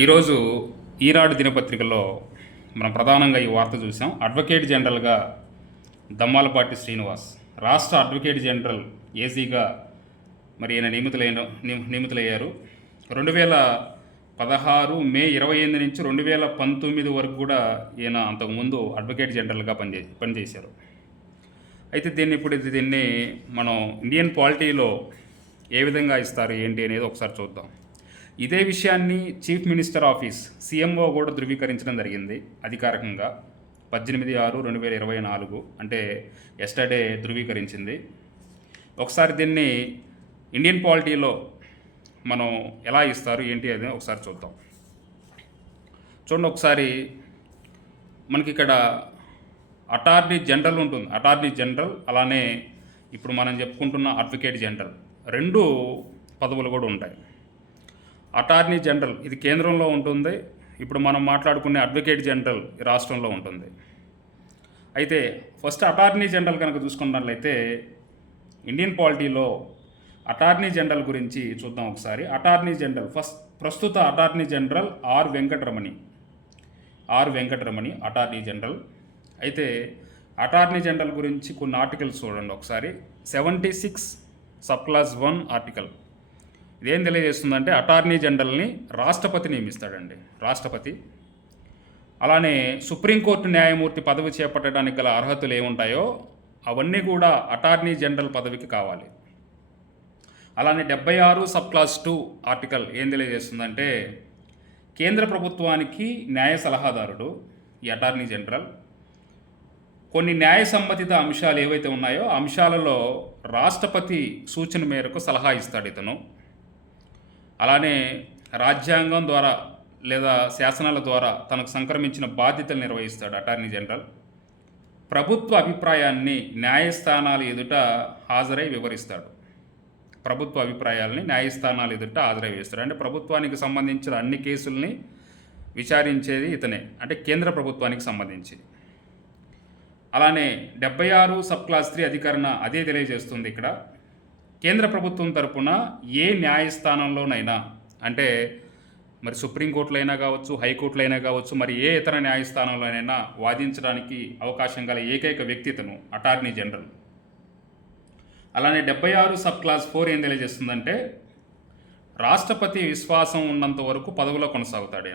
ఈరోజు ఈనాడు దినపత్రికలో మనం ప్రధానంగా ఈ వార్త చూసాం. అడ్వకేట్ జనరల్గా దమ్మాలపాటి శ్రీనివాస్ రాష్ట్ర అడ్వకేట్ జనరల్ ఏసీగా మరి ఈయన నియమితులైన నియమితులయ్యారు. రెండు వేల పదహారు మే ఇరవై ఎనిమిది నుంచి రెండు వేల పంతొమ్మిది వరకు కూడా ఈయన అంతకుముందు అడ్వకేట్ జనరల్గా పనిచే పనిచేశారు. అయితే దీన్ని ఇప్పుడు దీన్ని మనం ఇండియన్ పాలిటీలో ఏ విధంగా ఇస్తారు ఏంటి అనేది ఒకసారి చూద్దాం. ఇదే విషయాన్ని చీఫ్ మినిస్టర్ ఆఫీస్ సీఎంఓ కూడా ధృవీకరించడం జరిగింది అధికారికంగా. పద్దెనిమిది ఆరు రెండు వేల ఇరవై నాలుగు అంటే ఎస్టర్డే ధృవీకరించింది. ఒకసారి దీన్ని ఇండియన్ పాలిటీలో మనం ఎలా ఇస్తారు ఏంటి అనేది ఒకసారి చూద్దాం. చూడండి ఒకసారి మనకి ఇక్కడ అటార్నీ జనరల్ ఉంటుంది. అటార్నీ జనరల్ అలానే ఇప్పుడు మనం చెప్పుకుంటున్న అడ్వకేట్ జనరల్ రెండు పదవులు కూడా ఉంటాయి. అటార్నీ జనరల్ ఇది కేంద్రంలో ఉంటుంది. ఇప్పుడు మనం మాట్లాడుకునే అడ్వకేట్ జనరల్ రాష్ట్రంలో ఉంటుంది. అయితే ఫస్ట్ అటార్నీ జనరల్ కనుక చూసుకున్నట్లయితే ఇండియన్ పాలిటీలో అటార్నీ జనరల్ గురించి చూద్దాం ఒకసారి. అటార్నీ జనరల్ ఫస్ట్ ప్రస్తుత attorney general R Venkataramani. R Venkataramani attorney general అయితే అటార్నీ జనరల్ గురించి కొన్ని ఆర్టికల్స్ చూడండి ఒకసారి. Seventy six sub clause one article ఇదేం తెలియజేస్తుందంటే అటార్నీ జనరల్ని రాష్ట్రపతి నియమిస్తాడండి. రాష్ట్రపతి. అలానే సుప్రీంకోర్టు న్యాయమూర్తి పదవి చేపట్టడానికి గల అర్హతలు ఏముంటాయో అవన్నీ కూడా అటార్నీ జనరల్ పదవికి కావాలి. అలానే డెబ్బై ఆరు సబ్ క్లాస్ టూ ఆర్టికల్ ఏం తెలియజేస్తుందంటే కేంద్ర ప్రభుత్వానికి న్యాయ సలహాదారుడు ఈ అటార్నీ జనరల్. కొన్ని న్యాయ సంబంధిత అంశాలు ఏవైతే ఉన్నాయో అంశాలలో రాష్ట్రపతి సూచన మేరకు సలహా ఇస్తాడు ఇతను. అలానే రాజ్యాంగం ద్వారా లేదా శాసనాల ద్వారా తనకు సంక్రమించిన బాధ్యతలు నిర్వహిస్తాడు అటార్నీ జనరల్. ప్రభుత్వ అభిప్రాయాన్ని న్యాయస్థానాలు ఎదుట హాజరై వివరిస్తాడు. ప్రభుత్వ అభిప్రాయాలని న్యాయస్థానాలు ఎదుట హాజరై వేస్తాడు అంటే ప్రభుత్వానికి సంబంధించిన అన్ని కేసుల్ని విచారించేది ఇతనే. అంటే కేంద్ర ప్రభుత్వానికి సంబంధించి అలానే డెబ్బై ఆరు సబ్ క్లాస్ త్రీ అధికరణ అదే తెలియజేస్తుంది ఇక్కడ. కేంద్ర ప్రభుత్వం తరపున ఏ న్యాయస్థానంలోనైనా అంటే మరి సుప్రీంకోర్టులో అయినా కావచ్చు హైకోర్టులో అయినా కావచ్చు మరి ఏ ఇతర న్యాయస్థానంలోనైనా వాదించడానికి అవకాశం గల ఏకైక వ్యక్తితను అటార్నీ జనరల్. అలానే డెబ్బై ఆరు సబ్ క్లాస్ ఫోర్ ఏం తెలియజేస్తుందంటే రాష్ట్రపతి విశ్వాసం ఉన్నంత వరకు పదవిలో కొనసాగుతాడు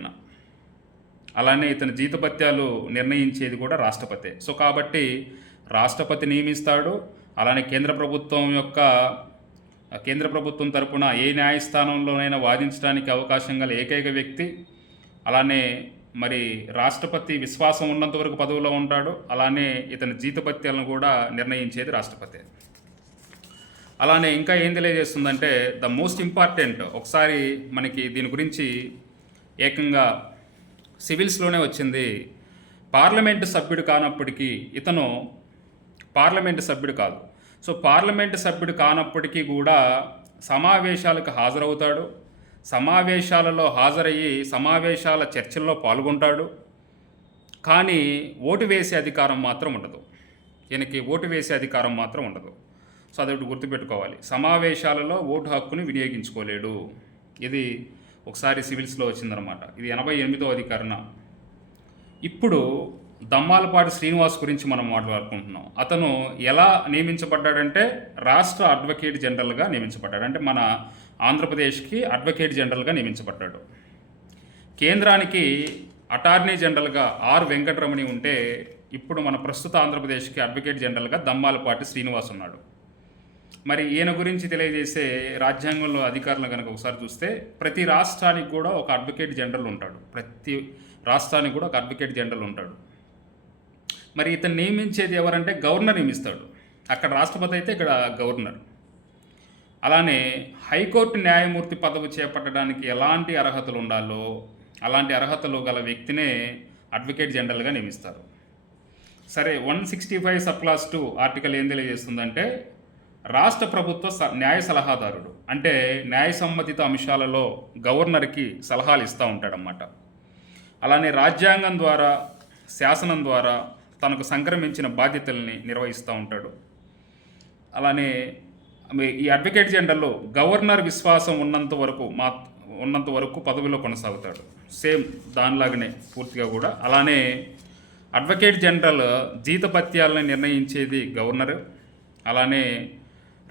అలానే ఇతని జీతభత్యాలు నిర్ణయించేది కూడా రాష్ట్రపతే. సో కాబట్టి రాష్ట్రపతి నియమిస్తాడు అలానే కేంద్ర ప్రభుత్వం యొక్క కేంద్ర ప్రభుత్వం తరపున ఏ న్యాయస్థానంలోనైనా వాదించడానికి అవకాశం గల ఏకైక వ్యక్తి అలానే మరి రాష్ట్రపతి విశ్వాసం ఉన్నంత వరకు పదవిలో ఉంటాడు అలానే ఇతని జీతపత్యాలను కూడా నిర్ణయించేది రాష్ట్రపతి. అలానే ఇంకా ఏం తెలియజేస్తుందంటే ద మోస్ట్ ఇంపార్టెంట్ ఒకసారి మనకి దీని గురించి ఏకంగా సివిల్స్లోనే వచ్చింది. పార్లమెంటు సభ్యుడు కానప్పటికీ ఇతను పార్లమెంటు సభ్యుడు కాదు. సో పార్లమెంటు సభ్యుడు కానప్పటికీ కూడా సమావేశాలకు హాజరవుతాడు. సమావేశాలలో హాజరయ్యి సమావేశాల చర్చల్లో పాల్గొంటాడు. కానీ ఓటు వేసే అధికారం మాత్రం ఉండదు. ఈయనకి ఓటు వేసే అధికారం మాత్రం ఉండదు. సో అదొకటి గుర్తుపెట్టుకోవాలి. సమావేశాలలో ఓటు హక్కుని వినియోగించుకోలేడు. ఇది ఒకసారి సివిల్స్లో వచ్చిందనమాట ఇది ఎనభై ఎనిమిదో అధికరణ. ఇప్పుడు దమ్మాలపాటి శ్రీనివాస్ గురించి మనం మాట్లాడుకుంటున్నాం. అతను ఎలా నియమించబడ్డాడంటే రాష్ట్ర అడ్వకేట్ జనరల్గా నియమించబడ్డాడు. అంటే మన ఆంధ్రప్రదేశ్కి అడ్వకేట్ జనరల్గా నియమించబడ్డాడు. కేంద్రానికి అటార్నీ జనరల్గా ఆర్ వెంకటరమణి ఉంటే ఇప్పుడు మన ప్రస్తుత ఆంధ్రప్రదేశ్కి అడ్వకేట్ జనరల్గా దమ్మాలపాటి శ్రీనివాస్ ఉన్నాడు. మరి ఈయన గురించి తెలియజేసే రాజ్యాంగంలో అధికారులు కనుక ఒకసారి చూస్తే ప్రతి రాష్ట్రానికి కూడా ఒక అడ్వకేట్ జనరల్ ఉంటాడు. ప్రతి రాష్ట్రానికి కూడా ఒక అడ్వకేట్ జనరల్ ఉంటాడు. మరి ఇతను నియమించేది ఎవరంటే గవర్నర్ నియమిస్తాడు. అక్కడ రాష్ట్రపతి అయితే ఇక్కడ గవర్నర్. అలానే హైకోర్టు న్యాయమూర్తి పదవి చేపట్టడానికి ఎలాంటి అర్హతలు ఉండాలో అలాంటి అర్హతలు గల వ్యక్తినే అడ్వకేట్ జనరల్గా నియమిస్తారు. సరే one sixty five sub clause two article ఏం తెలియజేస్తుందంటే రాష్ట్ర ప్రభుత్వ స- న్యాయ సలహాదారుడు అంటే న్యాయ సంబంధిత అంశాలలో గవర్నర్కి సలహాలు ఇస్తూ ఉంటాడన్నమాట. అలానే రాజ్యాంగం ద్వారా శాసనం ద్వారా తనకు సంక్రమించిన బాధ్యతల్ని నిర్వహిస్తూ ఉంటాడు. అలానే ఈ అడ్వకేట్ జనరల్లో గవర్నర్ విశ్వాసం ఉన్నంత వరకు మా ఉన్నంత వరకు పదవిలో కొనసాగుతాడు. సేమ్ దానిలాగానే పూర్తిగా కూడా. అలానే అడ్వకేట్ జనరల్ జీతపత్యాలను నిర్ణయించేది గవర్నర్. అలానే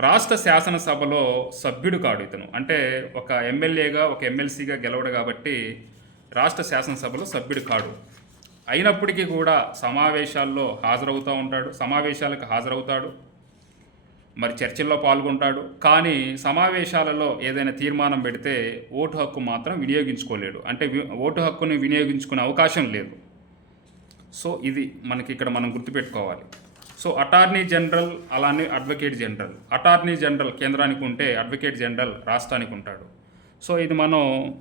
రాష్ట్ర శాసనసభలో సభ్యుడు కాడు ఇతను. అంటే ఒక ఎమ్మెల్యేగా ఒక ఎమ్మెల్సీగా గెలవడు కాబట్టి రాష్ట్ర శాసనసభలో సభ్యుడు కాడు. అయినప్పటికీ కూడా సమావేశాల్లో హాజరవుతూ ఉంటాడు సమావేశాలకు హాజరవుతాడు మరి చర్చల్లో పాల్గొంటాడు. కానీ సమావేశాలలో ఏదైనా తీర్మానం పెడితే ఓటు హక్కు మాత్రం వినియోగించుకోలేడు. అంటే వి- ఓటు హక్కుని వినియోగించుకునే అవకాశం లేదు. సో ఇది మనకి ఇక్కడ మనం గుర్తుపెట్టుకోవాలి. సో అటార్నీ జనరల్ అలానే అడ్వకేట్ జనరల్. అటార్నీ జనరల్ కేంద్రానికి ఉంటే అడ్వకేట్ జనరల్ రాష్ట్రానికి ఉంటాడు. సో ఇది మనం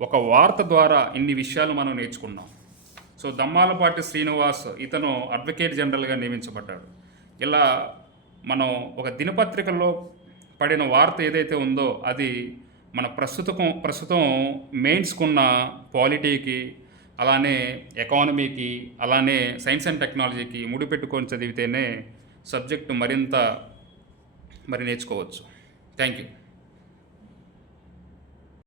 ఒక వార్త ద్వారా ఇన్ని విషయాలు మనం నేర్చుకున్నాం. సో దమ్మాలపాటి శ్రీనివాస్ ఇతను అడ్వకేట్ జనరల్గా నియమించబడ్డాడు. ఇలా మనం ఒక దినపత్రికలో పడిన వార్త ఏదైతే ఉందో అది మన ప్రస్తుతం ప్రస్తుతం మెయిన్స్కున్న పాలిటీకి అలానే ఎకానమీకి అలానే సైన్స్ అండ్ టెక్నాలజీకి ముడిపెట్టుకొని చదివితేనే సబ్జెక్టు మరింత మరి నేర్చుకోవచ్చు. Thank you.